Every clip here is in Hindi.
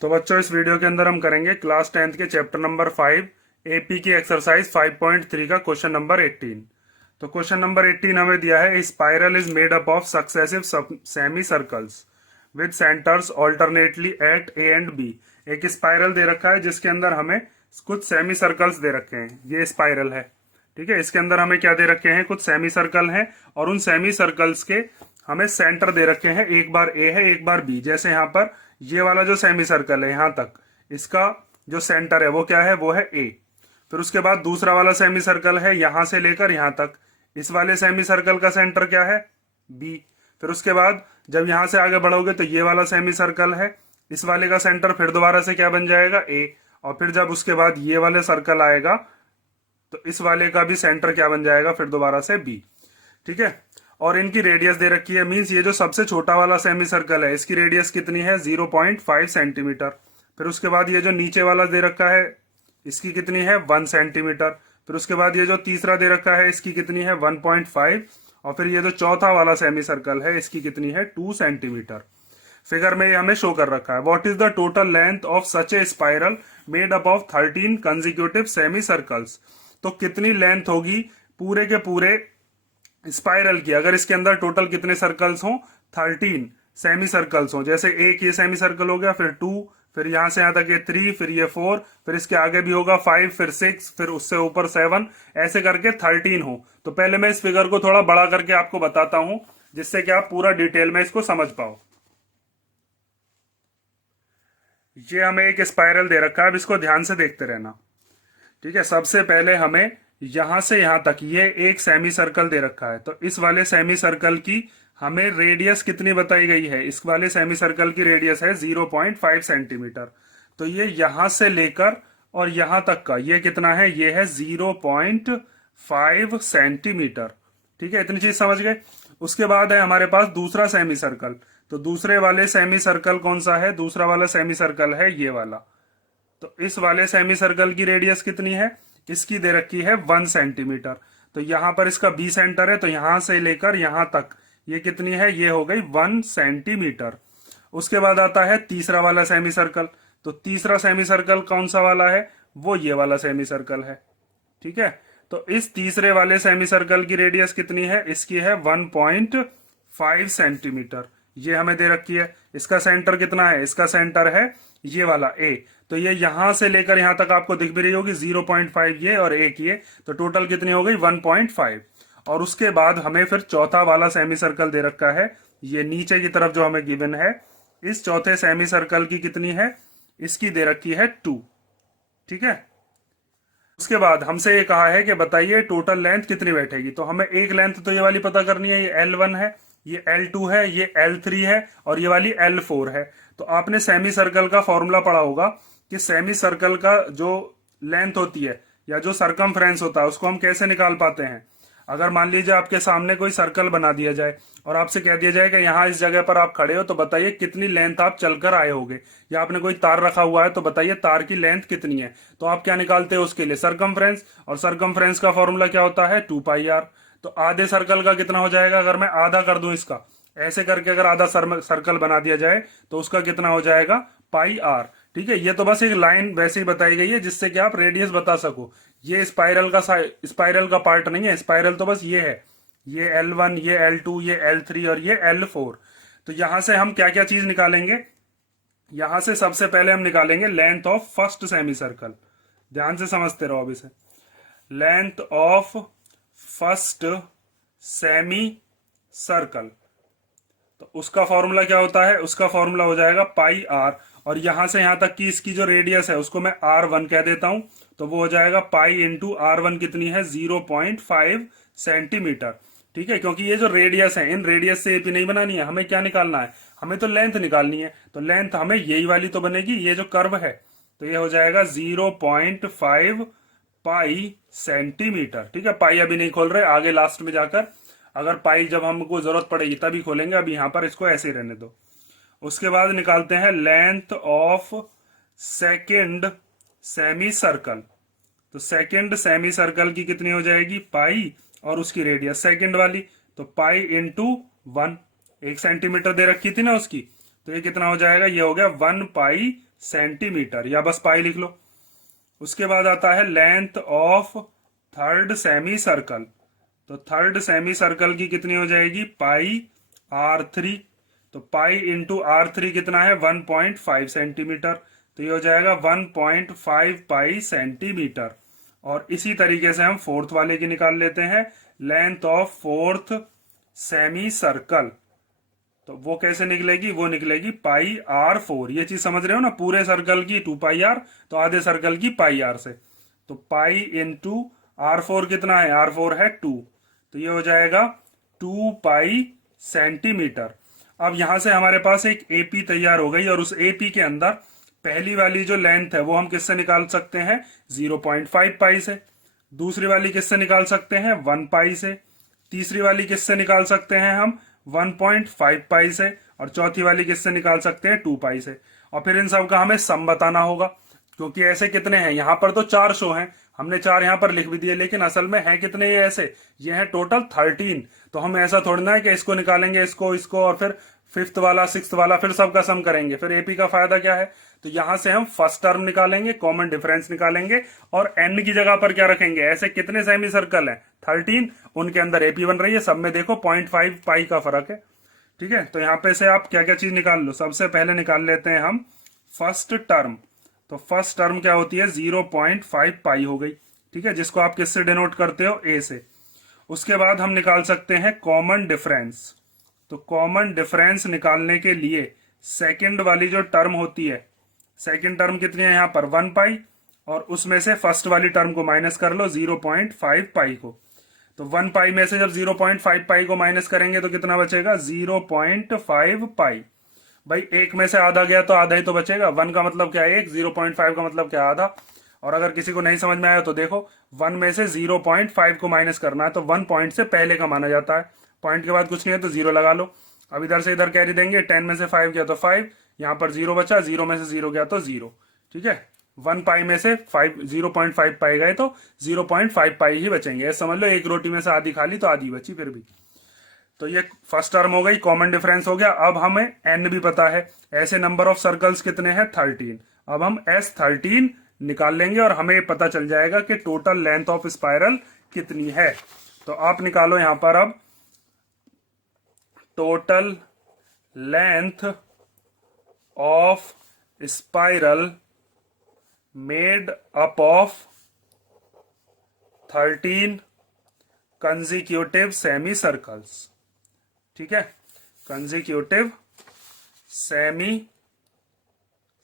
तो बच्चों इस वीडियो के अंदर हम करेंगे क्लास 10th के चैप्टर नंबर 5 एपी की एक्सरसाइज 5.3 का क्वेश्चन नंबर 18। तो क्वेश्चन नंबर 18 हमें दिया है spiral is made up of successive semicircles with centres alternately at a and b. एक स्पाइरल दे रखा है जिसके अंदर हमें कुछ सेमी सर्कल्स दे रखे हैं। ये स्पाइरल है, ठीक है। इसके अंदर हमें क्या दे रखे हैं, कुछ सेमी सर्कल हैं और उन सेमी सर्कल्स के हमें सेंटर दे रखे हैं। एक बार ए है एक बार बी। जैसे यहाँ पर ये वाला जो सेमी सर्कल है यहाँ तक, इसका जो सेंटर है वो क्या है, वो है ए। फिर उसके बाद दूसरा वाला सेमी सर्कल है यहां से लेकर यहां तक, इस वाले सेमी सर्कल का सेंटर क्या है, बी। फिर उसके बाद जब यहां से आगे बढ़ोगे तो ये वाला सेमी सर्कल है, इस वाले का सेंटर फिर दोबारा से क्या बन जाएगा, ए। और फिर जब उसके बाद ये वाले सर्कल आएगा तो इस वाले का भी सेंटर क्या बन जाएगा, फिर दोबारा से बी, ठीक है। और इनकी रेडियस दे रखी है, मींस ये जो सबसे छोटा वाला सेमी सर्कल है इसकी रेडियस कितनी है, 0.5 सेंटीमीटर। फिर उसके बाद ये जो नीचे वाला दे रखा है इसकी कितनी है, 1 सेंटीमीटर। फिर उसके बाद ये जो तीसरा दे रखा है इसकी कितनी है, 1.5। और फिर ये जो चौथा वाला सेमी सर्कल है इसकी कितनी है, 2 सेंटीमीटर। फिगर में ये हमें शो कर रखा है। What is the total length of such A spiral made up of 13 consecutive semi circles. तो कितनी लेंथ होगी पूरे के पूरे स्पाइरल की, अगर इसके अंदर टोटल कितने सर्कल्स हों, 13 सेमी सर्कल्स हों। जैसे एक ये सेमी सर्कल हो गया, फिर 2, फिर यहां से यहां तक ये 3, फिर ये 4, फिर इसके आगे भी होगा 5, फिर 6, फिर उससे ऊपर 7, ऐसे करके 13 हो। तो पहले मैं इस फिगर को थोड़ा बड़ा करके आपको बताता हूं जिससे कि आप पूरा डिटेल में इसको समझ पाओ। ये हमें एक स्पाइरल दे रखा है, अब इसको ध्यान से देखते रहना, ठीक है। सबसे पहले हमें यहां से यहां तक ये एक सेमी सर्कल दे रखा है, तो इस वाले सेमी सर्कल की हमें रेडियस कितनी बताई गई है, इस वाले सेमी सर्कल की रेडियस है 0.5 सेंटीमीटर। तो ये यहां से लेकर और यहां तक का ये कितना है, ये है 0.5 सेंटीमीटर, ठीक है। इतनी चीज समझ गए। उसके बाद है हमारे पास दूसरा सेमी सर्कल। तो दूसरे वाले सेमी सर्कल कौन सा है, दूसरा वाला सेमी सर्कल है ये वाला। तो इस वाले सेमी सर्कल की रेडियस कितनी है, इसकी दे रखी है 1 सेंटीमीटर। तो यहां पर इसका बी सेंटर है, तो यहां से लेकर यहां तक ये कितनी है, ये हो गई 1 सेंटीमीटर। उसके बाद आता है तीसरा वाला सेमी सर्कल। तो तीसरा सेमी सर्कल कौन सा वाला है, वो ये वाला सेमी सर्कल है, ठीक है। तो इस तीसरे वाले सेमी सर्कल की रेडियस कितनी है, इसकी है 1.5 सेंटीमीटर। ये हमें दे रखी है। इसका सेंटर कितना है, इसका सेंटर है ये वाला ए। तो ये यहां से लेकर यहां तक आपको दिख भी रही होगी 0.5 ये और एक ये, तो टोटल कितनी हो गई 1.5। और उसके बाद हमें फिर चौथा वाला सेमी सर्कल दे रखा है, ये नीचे की तरफ जो हमें गिवन है। इस चौथे सेमी सर्कल की कितनी है, इसकी दे रखी है 2, ठीक है। उसके बाद हमसे ये कहा है कि बताइए टोटल लेंथ कितनी बैठेगी। तो हमें एक लेंथ तो ये वाली पता करनी है, ये L1 है, ये L2 है, ये L3 है और ये वाली L4 है। तो आपने सेमी सर्कल का फॉर्मूला पढ़ा होगा कि सेमी सर्कल का जो लेंथ होती है या जो सरकमफ्रेंस होता है उसको हम कैसे निकाल पाते हैं। अगर मान लीजिए आपके सामने कोई सर्कल बना दिया जाए और आपसे कह दिया जाए कि यहाँ इस जगह पर आप खड़े हो, तो बताइए कितनी लेंथ आप चलकर आए होगे। या आपने कोई तार रखा हुआ है तो बताइए तार की लेंथ कितनी है। तो आप क्या निकालते हो उसके लिए, सरकमफ्रेंस। और सरकमफ्रेंस का फॉर्मूला क्या होता है, 2πr। तो आधे सर्कल का कितना हो जाएगा, अगर मैं आधा कर दूं इसका, ऐसे करके अगर आधा सर्कल बना दिया जाए तो उसका कितना हो जाएगा, πr, ठीक है। ये तो बस एक लाइन वैसे ही बताई गई है जिससे कि आप रेडियस बता सको। ये स्पाइरल का पार्ट नहीं है, स्पाइरल तो बस ये है, ये L1, ये L2, ये L3 और ये L4। तो यहां से हम क्या क्या चीज निकालेंगे, यहां से सबसे पहले हम निकालेंगे length of first semi circle. ध्यान से समझते रहो अब इसे। Length of first semi circle, तो उसका फॉर्मूला क्या होता है, उसका फॉर्मूला हो जाएगा πr। और यहां से यहां तक की इसकी जो रेडियस है उसको मैं R1 कह देता हूं, तो वो हो जाएगा पाई इंटू R1 कितनी है, 0.5 सेंटीमीटर, ठीक है। क्योंकि ये जो रेडियस है, इन रेडियस से एपी नहीं बनानी है, हमें क्या निकालना है, हमें तो लेंथ निकालनी है। तो लेंथ हमें यही वाली तो बनेगी, ये जो कर्व है, तो ये हो जाएगा 0.5 पाई सेंटीमीटर, ठीक है। पाई अभी नहीं खोल रहे, आगे लास्ट में जाकर अगर पाई जब हमको जरूरत पड़ेगी तभी खोलेंगे, अभी यहां पर इसको ऐसे ही रहने दो। उसके बाद निकालते हैं length of second semi circle. तो सेकेंड सेमी सर्कल की कितनी हो जाएगी, पाई, और उसकी रेडियस सेकेंड वाली, तो पाई इंटू 1, 1 सेंटीमीटर दे रखी थी ना उसकी, तो ये कितना हो जाएगा, ये हो गया 1 पाई सेंटीमीटर, या बस पाई लिख लो। उसके बाद आता है length of third semi circle. तो थर्ड सेमी सर्कल की कितनी हो जाएगी, पाई R3। तो पाई इंटू R3 कितना है, 1.5 सेंटीमीटर। तो ये हो जाएगा 1.5 पाई सेंटीमीटर। और इसी तरीके से हम फोर्थ वाले की निकाल लेते हैं, length of fourth semi circle. तो वो कैसे निकलेगी, वो निकलेगी पाई R4। ये चीज समझ रहे हो ना, पूरे सर्कल की 2 पाई R, तो आधे सर्कल की पाई R से। तो पाई इंटू R4 कितना है, R4 है 2। तो ये हो जाएगा 2 पाई सेंटीमीटर। अब यहां से हमारे पास एक एपी तैयार हो गई, और उस एपी के अंदर पहली वाली जो लेंथ है वो हम किससे निकाल सकते हैं, 0.5 पाई से। दूसरी वाली किससे निकाल सकते हैं, 1 पाई से। तीसरी वाली किससे निकाल सकते हैं हम, 1.5 पाई से। और चौथी वाली किससे निकाल सकते हैं, 2 पाई से। और फिर इन सब का हमें सम बताना होगा, क्योंकि ऐसे कितने हैं, यहां पर तो 4 शो हैं, हमने 4 यहां पर लिख भी दिए, लेकिन असल में है कितने ये ऐसे, ये है टोटल 13। तो हम ऐसा थोड़ी ना है कि इसको निकालेंगे, इसको और फिर फिफ्थ वाला, सिक्स्थ वाला, फिर सबका सम करेंगे। फिर एपी का फायदा क्या है, तो यहां से हम फर्स्ट टर्म निकालेंगे, कॉमन डिफरेंस निकालेंगे, और एन की जगह पर क्या रखेंगे, ऐसे कितने सेमी सर्कल हैं, 13, उनके अंदर एपी बन रही है, सब में देखो 0.5 पाई का फर्क है। ठीक है, तो यहाँ पे से आप क्या क्या चीज निकाल लो। सबसे पहले निकाल लेते हैं हम फर्स्ट टर्म। तो फर्स्ट टर्म क्या होती है, 0.5 पाई हो गई। ठीक है, जिसको आप किससे डिनोट करते हो, ए से। उसके बाद हम निकाल सकते हैं कॉमन डिफरेंस। तो कॉमन डिफरेंस निकालने के लिए सेकंड वाली जो टर्म होती है, सेकंड टर्म कितनी है यहाँ पर, 1 पाई, और उसमें से फर्स्ट वाली टर्म को माइनस कर लो, 0.5 पाई को। तो 1 पाई में से जब 0.5 पाई को माइनस करेंगे तो कितना बचेगा, 0.5 पाई। भाई एक में से आधा गया तो आधा ही तो बचेगा, 1 का मतलब क्या है 1, 0.5 का मतलब क्या है आधा। और अगर किसी को नहीं समझ में आया तो देखो, 1 में से 0.5 को माइनस करना है तो 1 पॉइंट से पहले का माना जाता है, पॉइंट के बाद कुछ नहीं है तो 0 लगा लो। अब इधर से इधर कैरी देंगे, 10 में से 5 गया तो 5, यहाँ पर 0 बचा, 0 में से 0 गया तो 0। ठीक है, 1 पाई में से 0.5 पाई गए तो 0.5 पाई ही बचेंगे। समझ लो एक रोटी में से आधी खा ली तो आधी बची फिर भी। तो ये फर्स्ट टर्म हो गई, कॉमन डिफरेंस हो गया। अब हमें एन भी पता है, ऐसे नंबर ऑफ सर्कल्स कितने हैं, 13। अब हम S13 निकाल लेंगे और हमें पता चल जाएगा कि टोटल लेंथ ऑफ स्पाइरल कितनी है। तो आप निकालो यहां पर अब total length of spiral made up of 13 consecutive semi circles. ठीक है, कंजिक्यूटिव सेमी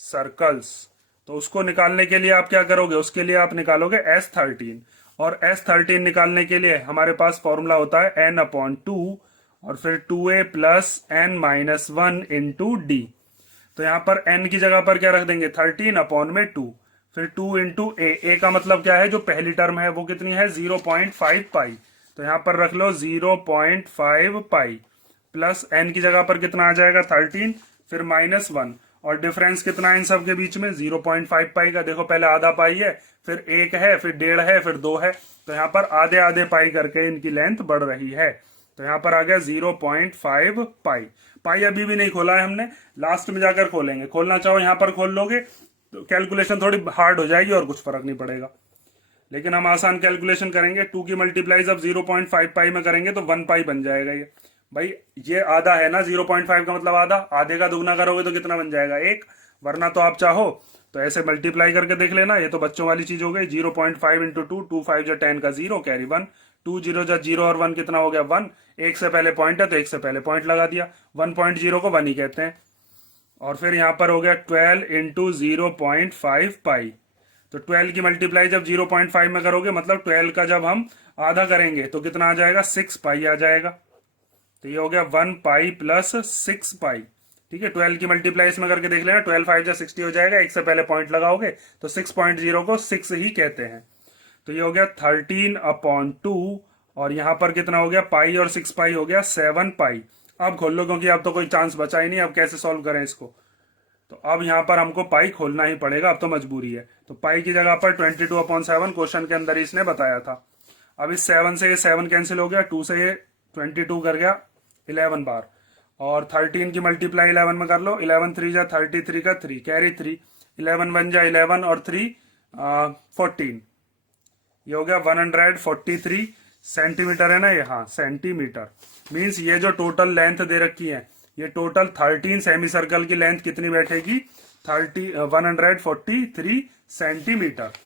सर्कल्स। तो उसको निकालने के लिए आप क्या करोगे, उसके लिए आप निकालोगे S13। और S13 निकालने के लिए हमारे पास फॉर्मूला होता है n/2 और फिर 2a plus n minus 1 into D. तो यहां पर n की जगह पर क्या रख देंगे, 13/2, फिर 2 इंटू ए का मतलब क्या है, जो पहली टर्म है वो कितनी है, 0.5 पाई। तो यहां पर रख लो 0.5 पाई, प्लस n की जगह पर कितना आ जाएगा, 13, फिर माइनस 1, और डिफरेंस कितना है इन सब के बीच में, 0.5 पाई का। देखो पहले आधा पाई है, फिर 1 है, फिर 1.5 है, फिर 2 है। तो यहाँ पर आधे आधे पाई करके इनकी लेंथ बढ़ रही है। तो यहाँ पर आ गया 0.5 पाई। पाई अभी भी नहीं खोला है हमने, लास्ट में जाकर खोलेंगे। खोलना चाहो यहाँ पर खोल लोगे तो कैलकुलेशन थोड़ी हार्ड हो जाएगी और कुछ फर्क नहीं पड़ेगा, लेकिन हम आसान कैलकुलेशन करेंगे। 2 की मल्टीप्लाई जब 0.5 पाई में करेंगे तो 1 पाई बन जाएगा ये। भाई ये आधा है ना, 0.5 का मतलब आधा, आधे का दुगना करोगे तो कितना बन जाएगा, 1। वरना तो आप चाहो तो ऐसे मल्टीप्लाई करके देख लेना, ये तो बच्चों वाली चीज हो गई। 0.5 इंटू 2, 2 5 जो 10 का 0 कैरी 1, 2 0 जो 0 और 1 कितना हो गया 1। एक से पहले पॉइंट है तो एक से पहले पॉइंट लगा दिया, 1.0 को 1 ही कहते हैं। और फिर यहाँ पर हो गया 12 इंटू 0.5 पाई। तो 12 की मल्टीप्लाई जब 0.5 में करोगे, मतलब 12 का जब हम आधा करेंगे तो कितना आ जाएगा, 6 पाई आ जाएगा। तो ये हो गया 1 पाई प्लस 6 पाई। ठीक है, 12 की मल्टीप्लाई इसमें करके देख लेना, 12 5 60 हो जाएगा, एक से पहले पॉइंट लगाओगे तो 6.0 को 6 ही कहते हैं। तो ये हो गया 13/2, और यहां पर कितना हो गया, पाई और 6 पाई हो गया 7 पाई। अब खोल लो, क्योंकि अब तो कोई चांस बचा ही नहीं, अब कैसे सॉल्व करें इसको। तो अब यहां पर हमको पाई खोलना ही पड़ेगा, अब तो मजबूरी है। तो पाई की जगह पर 22/7 क्वेश्चन के अंदर इसने बताया था। अब इस 7 से ये 7 कैंसिल हो गया, 2 से ये 22 कर गया 11 बार, और 13 की मल्टीप्लाई 11 में कर लो, 11 3 जा 33 का 3 कैरी 3, 11 वन जा 11 और 3 14, ये हो गया 143 सेंटीमीटर है ना ये, हाँ सेंटीमीटर। मीन्स ये जो टोटल लेंथ दे रखी है, ये टोटल 13 सेमी सर्कल की लेंथ कितनी बैठेगी, 143 सेंटीमीटर।